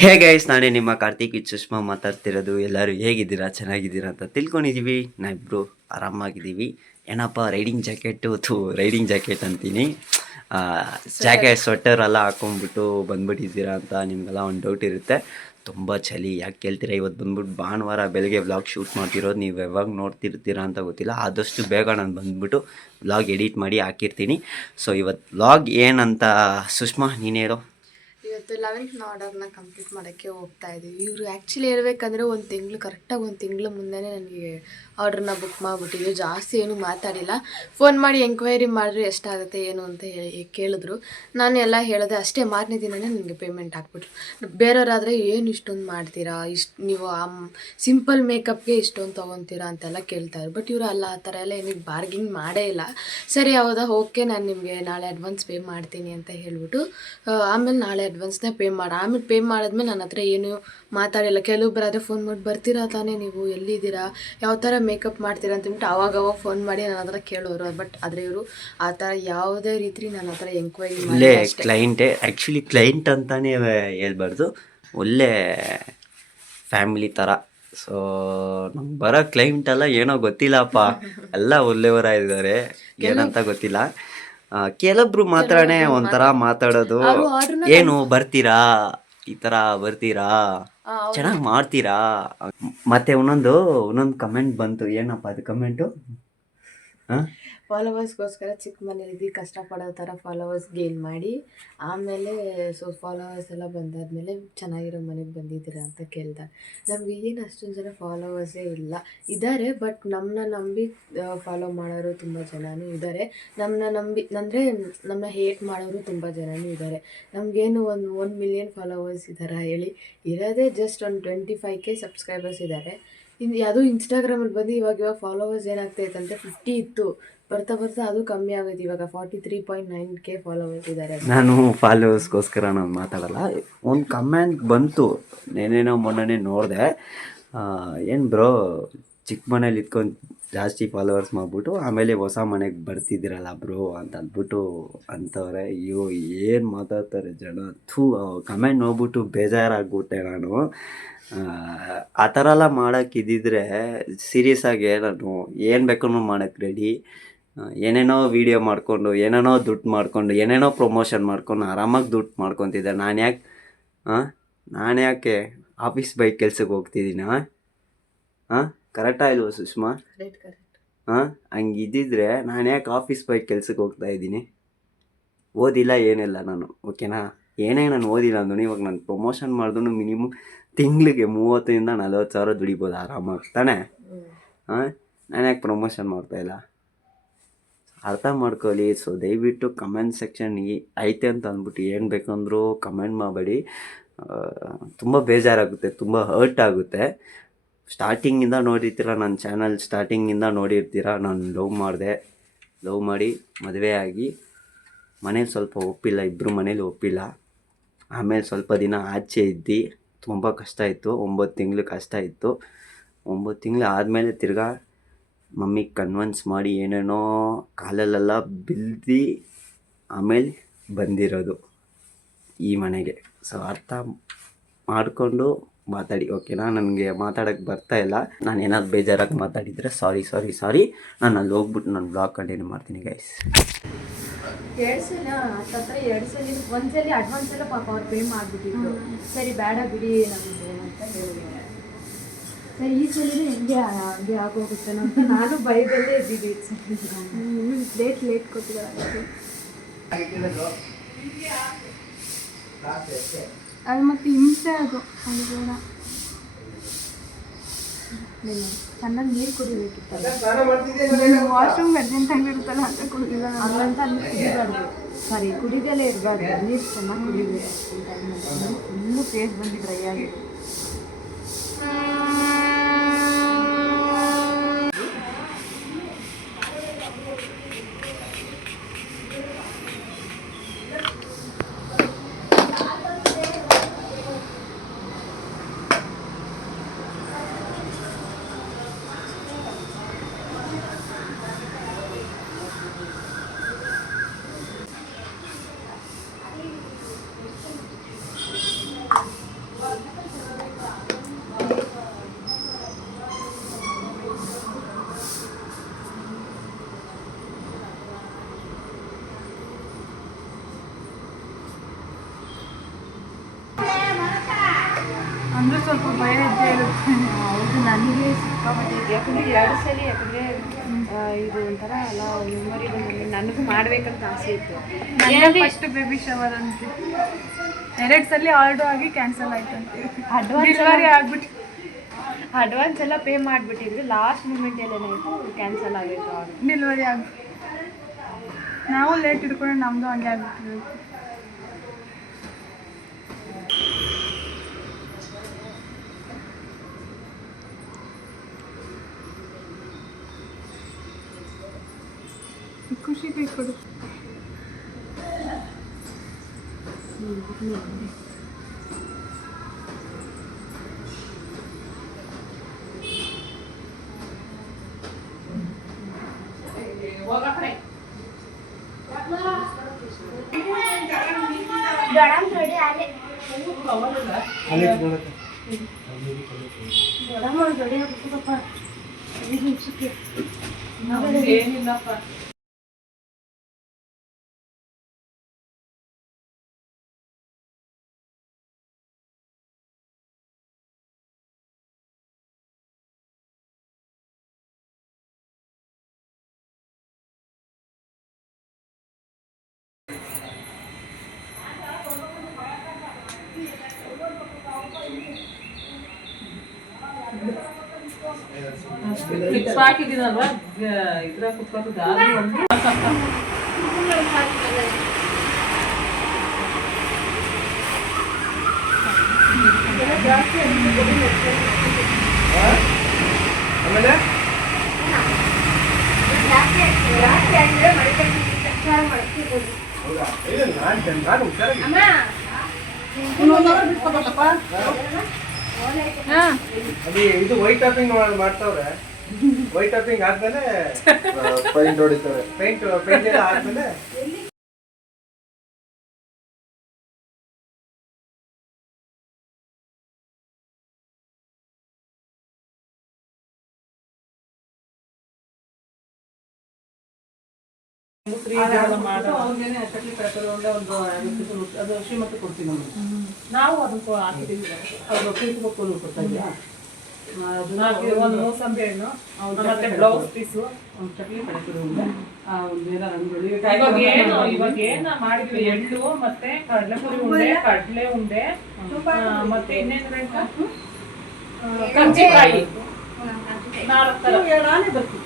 Hey guys, ನಾನೇ ನಿಮ್ಮ Karthik with Sushma ಮಾತಾಡ್ತಿರೋದು. ಎಲ್ಲರೂ ಹೇಗಿದ್ದೀರಾ, ಚೆನ್ನಾಗಿದ್ದೀರಾ ಅಂತ ತಿಳ್ಕೊಂಡಿದ್ದೀವಿ. ನಾವಿಬ್ಬರು ಆರಾಮಾಗಿದ್ದೀವಿ. ಏನಪ್ಪ ರೈಡಿಂಗ್ ಜಾಕೆಟ್ ಅಂತೀನಿ, ಸ್ವೆಟರ್ ಎಲ್ಲ ಹಾಕೊಂಡ್ಬಿಟ್ಟು ಬಂದ್ಬಿಟ್ಟಿದ್ದೀರಾ ಅಂತ ನಿಮಗೆಲ್ಲ ಒಂದು ಡೌಟ್ ಇರುತ್ತೆ. ತುಂಬ ಚಳಿ ಯಾಕೆ ಕೇಳ್ತೀರಾ. ಇವತ್ತು ಬಂದ್ಬಿಟ್ಟು ಭಾನುವಾರ ಬೆಳಗ್ಗೆ ವ್ಲಾಗ್ ಶೂಟ್ ಮಾಡ್ತಿರೋದು. ನೀವು ಯಾವಾಗ ನೋಡ್ತಿರ್ತೀರಾ ಅಂತ ಗೊತ್ತಿಲ್ಲ. ಆದಷ್ಟು ಬೇಗ ನಾನು ಬಂದ್ಬಿಟ್ಟು ವ್ಲಾಗ್ ಎಡಿಟ್ ಮಾಡಿ ಹಾಕಿರ್ತೀನಿ. ಸೊ ಇವತ್ತು ವ್ಲಾಗ್ ಏನಂತ ಸುಷ್ಮಾ ನೀನು ಹೇಳೋ. ಇವತ್ತು 11th ಆರ್ಡರ್ನ ಕಂಪ್ಲೀಟ್ ಮಾಡೋಕ್ಕೆ ಹೋಗ್ತಾ ಇದ್ದೀವಿ. ಇವರು ಆ್ಯಕ್ಚುಲಿ ಹೇಳ್ಬೇಕಂದ್ರೆ ಕರೆಕ್ಟಾಗಿ ಒಂದು ತಿಂಗಳು ಮುಂದೆನೇ ನನಗೆ ಆರ್ಡ್ರನ್ನ ಬುಕ್ ಮಾಡಿಬಿಟ್ಟಿದ್ರು. ಜಾಸ್ತಿ ಏನು ಮಾತಾಡಿಲ್ಲ. ಫೋನ್ ಮಾಡಿ ಎಂಕ್ವೈರಿ ಮಾಡಿದ್ರೆ ಎಷ್ಟಾಗುತ್ತೆ ಏನು ಅಂತ ಕೇಳಿದ್ರು. ನಾನು ಎಲ್ಲ ಹೇಳಿದೆ. ಅಷ್ಟೇ ಮಾರನೇ ದಿನವೇ ನನಗೆ ಪೇಮೆಂಟ್ ಹಾಕ್ಬಿಟ್ರು. ಬೇರೆಯವರಾದರೆ ಏನು ಇಷ್ಟೊಂದು ಮಾಡ್ತೀರಾ, ನೀವು ಸಿಂಪಲ್ ಮೇಕಪ್ಗೆ ಇಷ್ಟೊಂದು ತೊಗೊತೀರಾ ಅಂತೆಲ್ಲ ಕೇಳ್ತಾರೆ. ಬಟ್ ಇವರು ಅಲ್ಲ, ಆ ಥರ ಎಲ್ಲ ಏನಿಗೆ ಬಾರ್ಗಿಂಗ್ ಮಾಡೇ ಇಲ್ಲ. ಸರಿ ಹೌದಾ, ಓಕೆ, ನಾನು ನಿಮಗೆ ನಾಳೆ ಅಡ್ವಾನ್ಸ್ ಪೇ ಮಾಡ್ತೀನಿ ಅಂತ ಹೇಳ್ಬಿಟ್ಟು ಆಮೇಲೆ ನಾಳೆ ಅಡ್ವಾನ್ಸ್ನ ಪೇ ಮಾಡಿದ್ಮೇಲೆ ನನ್ನ ಹತ್ರ ಏನು ಮಾತಾಡಿಲ್ಲ. ಕೆಲವೊಬ್ಬರಾದರೆ ಫೋನ್ ಮಾಡಿ ಬರ್ತೀರಾ ತಾನೇ, ನೀವು ಎಲ್ಲಿದ್ದೀರಾ, ಯಾವ ಥರ ಮೇಕಪ್ ಮಾಡ್ತೀರಾ ಅಂತಂದ್ಬಿಟ್ಟು ಅವಾಗ ಫೋನ್ ಮಾಡಿ ನನ್ನ ಹತ್ರ ಕೇಳೋರು. ಬಟ್ ಆದರೆ ಇವರು ಆ ಥರ ಯಾವುದೇ ರೀತಿ ನನ್ನ ಹತ್ರ ಎಂಕ್ವೈರಿ ಒಳ್ಳೆ ಕ್ಲೈಂಟೇ. ಆ್ಯಕ್ಚುಲಿ ಕ್ಲೈಂಟ್ ಅಂತಲೇ ಹೇಳ್ಬಾರ್ದು, ಒಳ್ಳೆ ಫ್ಯಾಮಿಲಿ ಥರ. ಸೊ ನಮ್ಗೆ ಬರೋ ಕ್ಲೈಂಟ್ ಎಲ್ಲ ಏನೋ ಗೊತ್ತಿಲ್ಲಪ್ಪ, ಎಲ್ಲ ಒಳ್ಳೆಯವರಾಗಿದ್ದಾರೆ, ಏನಂತ ಗೊತ್ತಿಲ್ಲ. ಕೆಲವೊಬ್ರು ಮಾತ್ರನೇ ಒಂಥರ ಮಾತಾಡೋದು, ಏನು ಬರ್ತೀರಾ, ಈ ಥರ ಬರ್ತೀರಾ, ಚೆನ್ನಾಗಿ ಮಾಡ್ತೀರಾ. ಮತ್ತೆ ಒಂದೊಂದು ಕಮೆಂಟ್ ಬಂತು. ಏನಪ್ಪ ಅದು ಕಮೆಂಟು? ಫಾಲೋವರ್ಸ್ಗೋಸ್ಕರ ಚಿಕ್ಕ ಮನೇಲಿ ಕಷ್ಟಪಡೋ ಥರ ಫಾಲೋವರ್ಸ್ ಗೇನ್ ಮಾಡಿ ಆಮೇಲೆ ಫಾಲೋವರ್ಸ್ ಎಲ್ಲ ಬಂದಾದಮೇಲೆ ಚೆನ್ನಾಗಿರೋ ಮನೆಗೆ ಬಂದಿದ್ದೀರಾ ಅಂತ ಕೇಳ್ತಾರೆ. ನಮ್ಗೆ ಏನು ಅಷ್ಟೊಂದು ಜನ ಫಾಲೋವರ್ಸೇ ಇಲ್ಲ, ಇದ್ದಾರೆ. ಬಟ್ ನಮ್ಮನ್ನ ನಂಬಿ ಫಾಲೋ ಮಾಡೋರು ತುಂಬ ಜನನೂ ಇದ್ದಾರೆ. ನಮ್ಮನ್ನ ಹೇಟ್ ಮಾಡೋರು ತುಂಬ ಜನನೂ ಇದ್ದಾರೆ. ನಮಗೇನು 1 ಮಿಲಿಯನ್ ಫಾಲೋವರ್ಸ್ ಇದ್ದಾರಾ ಹೇಳಿ? ಇರೋದೇ ಜಸ್ಟ್ ಒಂದು 25K ಸಬ್ಸ್ಕ್ರೈಬರ್ಸ್ ಇದ್ದಾರೆ. ಯಾವುದೋ ಇನ್ಸ್ಟಾಗ್ರಾಮಲ್ಲಿ ಬಂದು ಇವಾಗ ಫಾಲೋವರ್ಸ್ ಏನಾಗ್ತೈತಂತೆ 50 ಇತ್ತು, ಬರ್ತಾ ಅದು ಕಮ್ಮಿ ಆಗೋದು. ಇವಾಗ 43.9K ಫಾಲೋವರ್ಸ್ ಇದ್ದಾರೆ. ನಾನು ಫಾಲೋವರ್ಸ್ಗೋಸ್ಕರ ನಾನು ಮಾತಾಡಲ್ಲ. ಒಂದು ಕಮೆಂಟ್ ಬಂತು, ಏನೇನೋ ಮೊನ್ನೆ ನೋಡಿದೆ. ಏನು ಬ್ರೋ, ಚಿಕ್ಕ ಮನೇಲಿ ಇಟ್ಕೊಂಡು ಜಾಸ್ತಿ ಫಾಲೋವರ್ಸ್ ಮಾಡಿಬಿಟ್ಟು ಆಮೇಲೆ ಹೊಸ ಮನೆಗೆ ಬರ್ತಿದ್ದೀರಲ್ಲ ಬ್ರೋ ಅಂತ ಅಂದ್ಬಿಟ್ಟು ಅಂತವ್ರೆ. ಅಯ್ಯೋ ಏನು ಮಾತಾಡ್ತಾರೆ ಜನ. ಕಮೆಂಟ್ ನೋಡ್ಬಿಟ್ಟು ಬೇಜಾರಾಗ್ಬಿಟ್ಟೆ ನಾನು. ಆ ಥರ ಎಲ್ಲ ಮಾಡೋಕ್ಕಿದ್ದಿದ್ರೆ ಸೀರಿಯಸ್ಸಾಗಿ ನಾನು ಏನು ಬೇಕಾದ್ರೂ ಮಾಡೋಕ್ಕೆ ರೆಡಿ. ಏನೇನೋ ವೀಡಿಯೋ ಮಾಡಿಕೊಂಡು, ಏನೇನೋ ದುಡ್ಡು ಮಾಡಿಕೊಂಡು, ಏನೇನೋ ಪ್ರಮೋಷನ್ ಮಾಡ್ಕೊಂಡು ಆರಾಮಾಗಿ ದುಡ್ಡು ಮಾಡ್ಕೊತಿದ್ದೆ. ನಾನು ಯಾಕೆ ಆಫೀಸ್ ಬೈಕ್ ಕೆಲ್ಸಕ್ಕೆ ಹೋಗ್ತಿದ್ದೀನ? ಕರೆಕ್ಟಾ ಇಲ್ವ ಸುಷ್ಮಾ? ಹಂಗಿದ್ದಿದ್ರೆ ನಾನು ಯಾಕೆ ಆಫೀಸ್ ಬೈಕ್ ಕೆಲ್ಸಕ್ಕೆ ಹೋಗ್ತಾ ಇದ್ದೀನಿ? ಓದಿಲ್ಲ ಏನಿಲ್ಲ ನಾನು, ಓಕೆನಾ? ಏನೇ ನಾನು ಓದಿಲ್ಲ ಅಂದೂ ಇವಾಗ ನಾನು ಪ್ರಮೋಷನ್ ಮಾಡಿದ್ರು ಮಿನಿಮಮ್ ತಿಂಗಳಿಗೆ 30,000-40,000 ದುಡಿಬೋದು ಆರಾಮಾಗಿ ತಾನೇ. ನಾನು ಯಾಕೆ ಪ್ರಮೋಷನ್ ಮಾಡ್ತಾಯಿಲ್ಲ? ಅರ್ಥ ಮಾಡ್ಕೊಳ್ಳಿ. ಸೊ ದಯವಿಟ್ಟು ಕಮೆಂಟ್ ಸೆಕ್ಷನ್ ಐತೆ ಅಂತ ಅಂದ್ಬಿಟ್ಟು ಏನು ಬೇಕಂದ್ರೂ ಕಮೆಂಟ್ ಮಾಡಬೇಡಿ. ತುಂಬ ಬೇಜಾರಾಗುತ್ತೆ, ತುಂಬ ಹರ್ಟ್ ಆಗುತ್ತೆ. ಸ್ಟಾರ್ಟಿಂಗಿಂದ ನೋಡಿರ್ತೀರ, ನನ್ನ ಚಾನಲ್ ಸ್ಟಾರ್ಟಿಂಗಿಂದ ನೋಡಿರ್ತೀರ. ನಾನು ಲವ್ ಮಾಡಿ ಮದುವೆ ಆಗಿ ಮನೇಲಿ ಸ್ವಲ್ಪ ಒಪ್ಪಿಲ್ಲ, ಇಬ್ಬರು ಮನೇಲಿ ಒಪ್ಪಿಲ್ಲ. ಆಮೇಲೆ ಸ್ವಲ್ಪ ದಿನ ಆಚೆ ಇದ್ದು ತುಂಬ ಕಷ್ಟ ಇತ್ತು. 9 ತಿಂಗಳು ಕಷ್ಟ ಇತ್ತು. 9 ತಿಂಗಳು ಆದಮೇಲೆ ತಿರ್ಗಾ ಮಮ್ಮಿಗೆ ಕನ್ವಿನ್ಸ್ ಮಾಡಿ ಏನೇನೋ ಕಾಲಲ್ಲೆಲ್ಲ ಬಿಲ್ದು ಆಮೇಲೆ ಬಂದಿರೋದು ಈ ಮನೆಗೆ. ಸೊ ಅರ್ಥ ಮಾಡಿಕೊಂಡು ಮಾತಾಡಿ, ಓಕೆನಾ? ನನಗೆ ಮಾತಾಡೋಕ್ಕೆ ಬರ್ತಾಯಿಲ್ಲ. ನಾನು ಏನಾದ್ರು ಬೇಜಾರಾಗಿ ಮಾತಾಡಿದರೆ ಸಾರಿ. ನಾನು ಅಲ್ಲಿ ಹೋಗ್ಬಿಟ್ಟು ನಾನು ಬ್ಲಾಗ್ ಕಂಟಿನ್ಯೂ ಮಾಡ್ತೀನಿ ಗೈಸ್. 2 ಸಲ ಒಂದ್ಸಲಿ ಅಡ್ವಾನ್ಸ್ ಎಲ್ಲ ಪಾಪ ಅವ್ರು ಪೇ ಮಾಡಿಬಿಟ್ಟಿದ್ರು. ಸರಿ ಬೇಡ ಬಿಡಿ ನಮಗೆ ಅಂತ ಹೇಳಿದೆ. ಸರಿ ಈ ಸಲ ಹಂಗೆ ಆಗೋಗುತ್ತೆ ಅಂತ ನಾನು ಭಯದಲ್ಲೇ ಇದ್ದಿದ್ದೆ. ಲೇಟ್ ಕೊಟ್ಟಿದ್ದಾರೆ ಅದು ಮತ್ತೆ ಹಿಂಸೆ. ಅದು ಬೇಡ, ಚೆನ್ನಾಗಿ ನೀರು ಕುಡಿಬೇಕಿತ್ತಲ್ಲ. ವಾಶ್ರೂಮ್ಗೆ ಅರ್ಜೆಂಟಾಗಿ ಇರುತ್ತಲ್ಲ ಅಂತ ಕುಡಿದಿಲ್ಲ. ಹಂಗಂತ ಅಲ್ಲಿ ಕುಡಿಬಾರ್ದು, ಸಾರಿ ಕುಡಿದಲ್ಲೇ ಇರಬಾರ್ದು. ನೀರು ಚೆನ್ನಾಗಿ ಕುಡಿಬೇಕು. ಈ ಟೈಮಲ್ಲಿ ಫುಲ್ಲು ಫೇಸ್ ಬಂದು ಡ್ರೈ ಆಗಿದೆ. ಅಂದರೆ ಸ್ವಲ್ಪ ಭಯ ಇದ್ದೇ ಇರುತ್ತೆ. ಹೌದು, ನನಗೆ ಸಿಕ್ಕಾಪಟ್ಟೆ ಇದೆ. ಯಾಕಂದರೆ 2 ಸಲ ಯಾಕಂದರೆ ಇದು ಒಂಥರ ಅಲ್ಲ ಮೆಮೊರಿ ನನಗೂ ಮಾಡಬೇಕಂತ ಆಸೆ ಇತ್ತು. ನನಗೆ ಫಸ್ಟ್ ಬೇಬಿ ಶವರ್ ಅಂತೆ 2 ಸಲ ಆರ್ಡರ್ ಆಗಿ ಕ್ಯಾನ್ಸಲ್ ಆಯ್ತಂತೆ. ಡೆಲಿವರಿ ಆಗ್ಬಿಟ್ಟು ಅಡ್ವಾನ್ಸ್ ಎಲ್ಲ ಪೇ ಮಾಡಿಬಿಟ್ಟಿದ್ರು. ಲಾಸ್ಟ್ ಮೂಮೆಂಟಲ್ಲಿ ಏನಾಯಿತು, ಕ್ಯಾನ್ಸಲ್ ಆಗಿತ್ತು ಆರ್ಡರ್. ಡೆಲಿವರಿ ಆಗ್ಬಿಟ್ಟು ನಾವು ಲೇಟ್ ಇಟ್ಕೊಂಡು ನಮ್ಮದು ಹಂಗೆ ಆಗ್ಬಿಟ್ಟಿರೋದು. ಖುಷಿ ಕೈ ಕೊಡು. ಏನಿಲ್ಲಪ್ಪ ಫಿಕ್ಸ್ ಹಾಕಿದ್ದೀನಲ್ವಾ ಇದ್ರ ಕುತ್ಕೊಂಡು ದಾರಿ ಒಂದು ಆಮೇಲೆ ನಾನು ಹುಷಾರಾಗಿ ಅದೇ ಇದು ವೈಟ್ ಟಾಪಿಂಗ್ ಮಾಡ್ತಾವ್ರೆ. ವೈಟ್ ಟಾಪಿಂಗ್ ಆದ್ಮೇಲೆ ಪೈಂಟ್ ಹೊಡಿತಾರೆ. ಪೈಂಟ್ ಎಲ್ಲ ಆದ್ಮೇಲೆ ಅವ್ರಿಗೇನೆ ಚಟ್ಲಿ ಕಡಕಲು ಒಂದು ಅದು ಶ್ರೀಮಂತ ಕೊಡ್ತೀವಿ ನಮಗೆ. ನಾವು ಅದಕ್ಕೆ ಹಾಕಿದ್ದೀವಿ. ಅದು ಪ್ರೀತಿ ಕೊಟ್ಟು ಕೊಡ್ತಾ ಇದೆಯಾ ಒಂದು ಮೂಸಂಬಿ ಹಣ್ಣು ಮತ್ತೆ ಬ್ಲೌಸ್ ಪೀಸು ಒಂದು ಚಟ್ಲಿ ಕಡಕಲು ಒಂದು ಇವಾಗ ಏನು ಮಾಡಿದ್ವಿ ಎಳ್ಳು ಮತ್ತೆ ಕಡಲೆಪುರಿ ಉಂಡೆ, ಕಡಲೆ ಉಂಡೆ, ಮತ್ತೆ ಇನ್ನೇನು ಬೇಕಾ ಕರ್ಜಿಕಾಯಿ 4 ಥರ ಬರ್ತೀವಿ.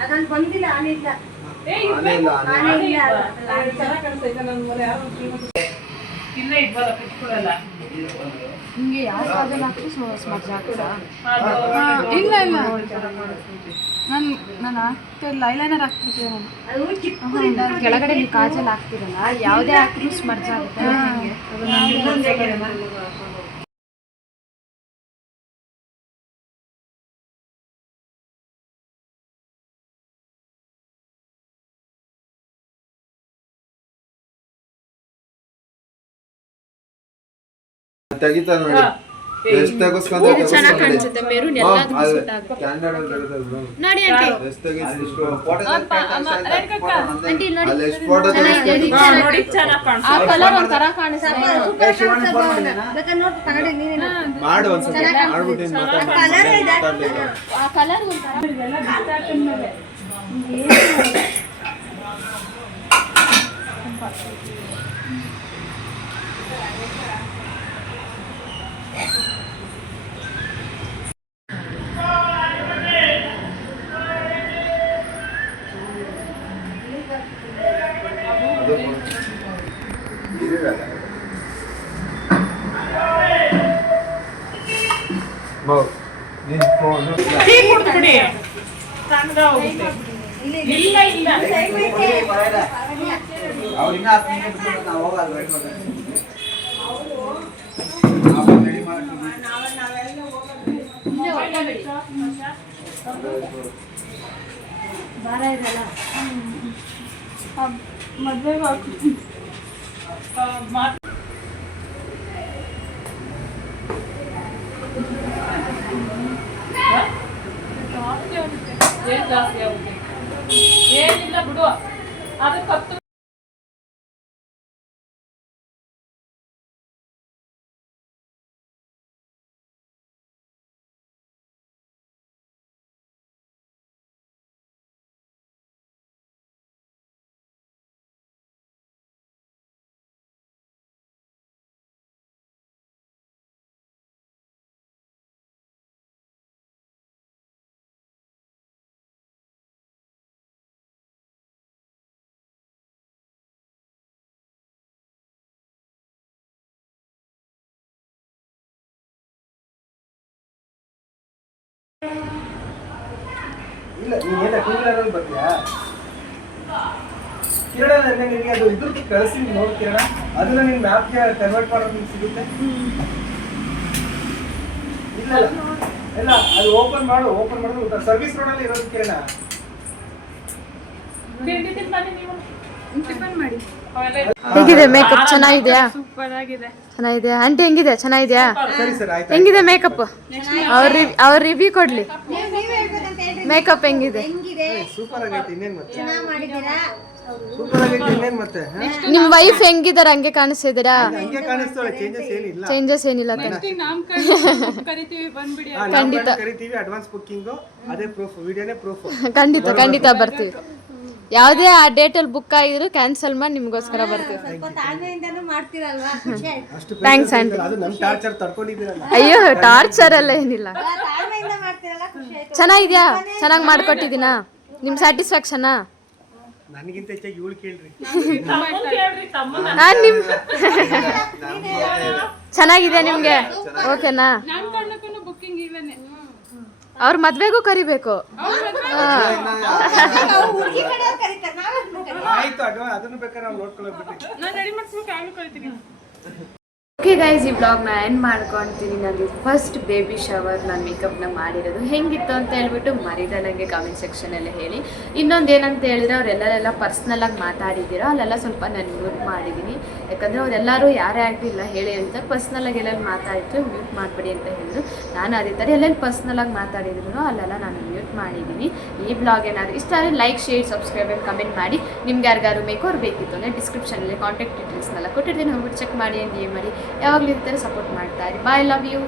ಅದ್ರಲ್ಲಿ ಬಂದಿಲ್ಲ ಆನಿಲ್ಲ. ಇಲ್ಲೇ ಇದ್ವಲ್ಲ ಕುತ್ಕೊಳ್ಳಲ್ಲ. ನಿಮಗೆ ಯಾವ ಕಾಜಲ್ ಹಾಕಿ ಸ್ಮರ್ಜ್ ಹಾಕ್ತಾ? ಇಲ್ಲ ಇಲ್ಲ ನಾನು ಹಾಕ್ತಾ ಇಲ್ಲ. ಐಲೈನರ್ ಹಾಕ್ತಿದ್ದೆ ನಾನು. ಅದು ಕೆಳಗಡೆ ನೀವು ಕಾಜಲ್ ಹಾಕ್ತಿರಲ್ಲ, ಯಾವುದೇ ಹಾಕಿದ್ರು ಸ್ಮರ್ಜ್ ಆಗುತ್ತೆ. ತೆಗಿತಾ ನೋಡಿ ಎಷ್ಟು ತೆಗಿಸ್ಕೊಂತ ಚೆನ್ನಾಗಿ ಕಾಣಿಸುತ್ತೆ. ಮೆರೂನ್ ಎಲ್ಲದಕ್ಕೂ ಸೂಟ್ ಆಗುತ್ತೆ. ಸ್ಟ್ಯಾಂಡರ್ಡ್ ಅಲ್ಲಿ ತೆಗೆದು ನೋಡಿ ಆಂಟಿ, ಎಷ್ಟು ತೆಗಿಸ್ಕೊಂಡು ಫೋಟೋ ಆಂಟಿ ನೋಡಿ ಅಲ್ಲಿ ಎಷ್ಟು ಫೋಟೋ ನೋಡಿ ಚೆನ್ನಾಗಿ ಕಾಣಿಸುತ್ತೆ. ಆ ಕಲರ್ ಒಂಥರ ಕಾಣಿಸುತ್ತೆ. ಬೇಕಾದ್ರೆ ನೋಡಿ ತಗೊಂಡೆ ನೀನೇನು ಮಾಡು ಒಂದ್ಸಲ ಮಾಡ್ಬಿಟ್ಟು ಆ ಕಲರ್ ಒಂಥರ ಇದೆಲ್ಲ ಬಿಸಾಕಿದ್ಮೇಲೆ ಟೀ ಕುಡ್ದ್ಬಿಡಿ. ತಣ್ಣಗೆ ಹೋಗುತ್ತೆ. ಇಲ್ಲ ಇಲ್ಲ ಅವ್ರಿನ್ನ 10 ನಿಮಿಷ ಬಿಟ್ಟು ನಾವು ಹೋಗಲ್ಲ ವೇಟ್ ಮಾಡ್ತಾರೆ. ಭಾರ ಇದೆಲ್ಲ ಮದುವೆಗೆ ಹಾಕ್ತೀನಿ. ಜಾಸ್ತಿ ಆಗುತ್ತೆ ಏನಿಲ್ಲ ಬಿಡು. ಅದಕ್ಕೆ ಇಲ್ಲ ನೀನ್ ಏನ ಟೂ ವೀಲರಲ್ಲಿ ಬರ್ತೀಯಾ ಕಿರಣ ನೆನ್ನೆ ನಿನಗೆ ಅದು ಇದ್ರದ್ದು ಕಳಿಸಿ ನೋಡಿ ಕಿರಣ ಅದನ್ನ ನಿನ್ ಮ್ಯಾಪ್ಗೆ ಕನ್ವರ್ಟ್ ಮಾಡೋದು ನಿಮ್ಗೆ ಸಿಗುತ್ತೆ ಇಲ್ಲ ಇಲ್ಲ ಅದು ಓಪನ್ ಮಾಡಿದ್ರೆ ಸರ್ವಿಸ್ ರೋಡಲ್ಲಿ ಇರೋದು ಕಿರಣ ಟಿಫನ್ ಮಾಡಿ ಹೇಗಿದೆ ಮೇಕಪ್? ಚೆನ್ನಾಗಿದೆಯಾ? ಸೂಪರ್ ಆಗಿದೆ. ಚೆನ್ನಾಗಿದೆಯಾ ಆಂಟಿ? ಹೆಂಗಿದೆ? ಚೆನ್ನಾಗಿದೆಯಾ? ಸರಿ ಸರ್ ಆಯ್ತು ಹೆಂಗಿದೆ ಮೇಕಪ್? ಅವ್ರ ರಿವ್ಯೂ ಕೊಡ್ಲಿ. ನೀವೇ ಹೇಳ್ಬೇಕಂತ ಹೇಳ್ರಿ. ಮೇಕಪ್ ಹೆಂಗಿದೆ? ಹೆಂಗಿದೆ? ಸೂಪರ್ ಆಗೈತೆ ಇನ್ನೇನ್ ಮತ್ತೆ ಚೆನ್ನಾಗ್ ಮಾಡಿದ್ದೀರಾ? ಸೂಪರ್ ಆಗೈತೆ ಇನ್ನೇನ್ ಮತ್ತೆ ನಿಮ್ ವೈಫ್ ಹೆಂಗಿದಾರ? ಹಂಗೆ ಕಾಣಿಸ್ತಿದ್ದೀರಾ? ಹಂಗೆ ಕಾಣಿಸ್ತಾಳೆ ಚೇಂಜಸ್ ಏನಿಲ್ಲ ಚೇಂಜಸ್ ಏನಿಲ್ಲ ಕಣೆ. ಕರಿತೀವಿ ಬಂದ್ಬಿಡಿ. ಖಂಡಿತ. ಕರಿತೀವಿ ಅಡ್ವಾನ್ಸ್ ಬುಕ್ಕಿಂಗ್ ಅದೇ ಪ್ರೂಫ್ ವಿಡಿಯೋನೇ ಪ್ರೂಫ್ ಖಂಡಿತ ಬರ್ತೀವಿ. ಯಾವುದೇ ಆ ಡೇಟಲ್ಲಿ ಬುಕ್ ಆಗಿದ್ರು ಕ್ಯಾನ್ಸಲ್ ಮಾಡಿ ನಿಮ್ಗೋಸ್ಕರ ಬರ್ತೀವಿ. ಸ್ವಲ್ಪ ತಾಳ್ಮೆಯಿಂದನೂ ಮಾಡ್ತೀರಲ್ವಾ? ಖುಷಿ ಆಯ್ತು. ಅಷ್ಟು ಥ್ಯಾಂಕ್ಸ್ ಆಂಟಿ. ಅದು ನಮ್ ಟಾರ್ಚರ್ ತಡ್ಕೊಂಡಿದ್ದೀರಲ್ಲ ಅಯ್ಯೋ ಟಾರ್ಚರ್ ಎಲ್ಲ ಏನಿಲ್ಲ. ತಾಳ್ಮೆಯಿಂದ ಮಾಡ್ತೀರಲ್ಲ, ಖುಷಿ ಆಯ್ತು. ಚೆನ್ನಾಗಿದ್ಯಾ? ಚೆನ್ನಾಗಿ ಮಾಡ್ಕೊಟ್ಟಿದ್ದೀನಾ? ನಿಮ್ ಸ್ಯಾಟಿಸ್ಫ್ಯಾಕ್ಷನಾ? ನನಗಿಂತ ಹೆಚ್ಚಾಗಿ ಇವಳು ಕೇಳ್ರಿ ನಾನ್ ನಿಮ್ ಚೆನ್ನಾಗಿದೆ ನಿಮ್ಗೆ? ಓಕೆನಾ? ನನ್ ಕಣ್ಣಕ್ಕೂ ಬುಕ್ಕಿಂಗ್ ಇವೇನೆ. ಅವ್ರ ಮದ್ವೆಗೂ ಕರಿಬೇಕು. ಹುಡುಗಿ ಕಡೆಯವ್ರು ಕರೀತಾರೆ, ನಾವೇ ಕರೀತಾರೆ. ಆಯ್ತು ಅಡ್ವಾನ್ಸ್ ಅದನ್ನು ಬೇಕಾದ್ರೆ ನಾವು ನೋಡ್ಕೊಳ್ಳೋದು ಬಿಟ್ಟು ನಾನು ರೆಡಿ ಮಾಡ್ಸ್ಬೇಕು ಆಮೇಲೆ ಕರಿತೀನಿ. ಓಕೆ ಗೈಸ್, ಈ ಬ್ಲಾಗ್ನ ಎಂಡ್ ಮಾಡ್ಕೊತೀನಿ. ನಂದು ಫಸ್ಟ್ ಬೇಬಿ ಶವರ್ ನಾನು ಮೇಕಪ್ನ ಮಾಡಿರೋದು ಹೆಂಗಿತ್ತು ಅಂತ ಹೇಳ್ಬಿಟ್ಟು ಮರಿದ ನನಗೆ ಕಾಮೆಂಟ್ ಸೆಕ್ಷನಲ್ಲಿ ಹೇಳಿ. ಇನ್ನೊಂದು ಏನಂತ ಹೇಳಿದ್ರೆ ಅವರೆಲ್ಲರೆಲ್ಲ ಪರ್ಸ್ನಲಾಗಿ ಮಾತಾಡಿದ್ದೀರೋ ಅಲ್ಲೆಲ್ಲ ಸ್ವಲ್ಪ ನಾನು ಮ್ಯೂಟ್ ಮಾಡಿದ್ದೀನಿ. ಯಾಕಂದರೆ ಅವರೆಲ್ಲರೂ ಯಾರೇ ಆಗಿಲ್ಲ ಹೇಳಿ ಅಂತ ಪರ್ಸ್ನಲಾಗಿ ಎಲ್ಲೆಲ್ಲಿ ಮಾತಾಡಿದ್ರು ಮ್ಯೂಟ್ ಮಾಡಿಬಿಡಿ ಅಂತ ಹೇಳಿದ್ರು. ನಾನು ಅದೇ ಥರ ಎಲ್ಲೆಲ್ಲಿ ಪರ್ಸ್ನಲಾಗಿ ಮಾತಾಡಿದ್ರು ಅಲ್ಲೆಲ್ಲ ನಾನು ಮ್ಯೂಟ್ ಮಾಡಿದ್ದೀನಿ. ಈ ಬ್ಲಾಗ್ ಏನಾದರೂ ಇಷ್ಟ ಆದರೆ like, share, subscribe and comment ಮಾಡಿ. ನಿಮ್ಗೆ ಯಾರಿಗಾರು ಮೇಕವ್ರು ಬೇಕಿತ್ತು ಅಂದರೆ ಡಿಸ್ಕ್ರಿಪ್ಷನಲ್ಲಿ ಕಾಂಟ್ಯಾಕ್ಟ್ ಡೀಟೇಲ್ಸ್ನೆಲ್ಲ ಕೊಟ್ಟಿರ್ತೀನಿ, ಹೋಗ್ಬಿಟ್ಟು ಚೆಕ್ ಮಾಡಿ ಆ್ಯಂಡ್ DM ಮಾಡಿ. ಯಾವಾಗಲೂ ಇರ್ತಾರೆ, ಸಪೋರ್ಟ್ ಮಾಡ್ತಾ ಇರಿ. ಬಾಯ್, ಲವ್ ಯು.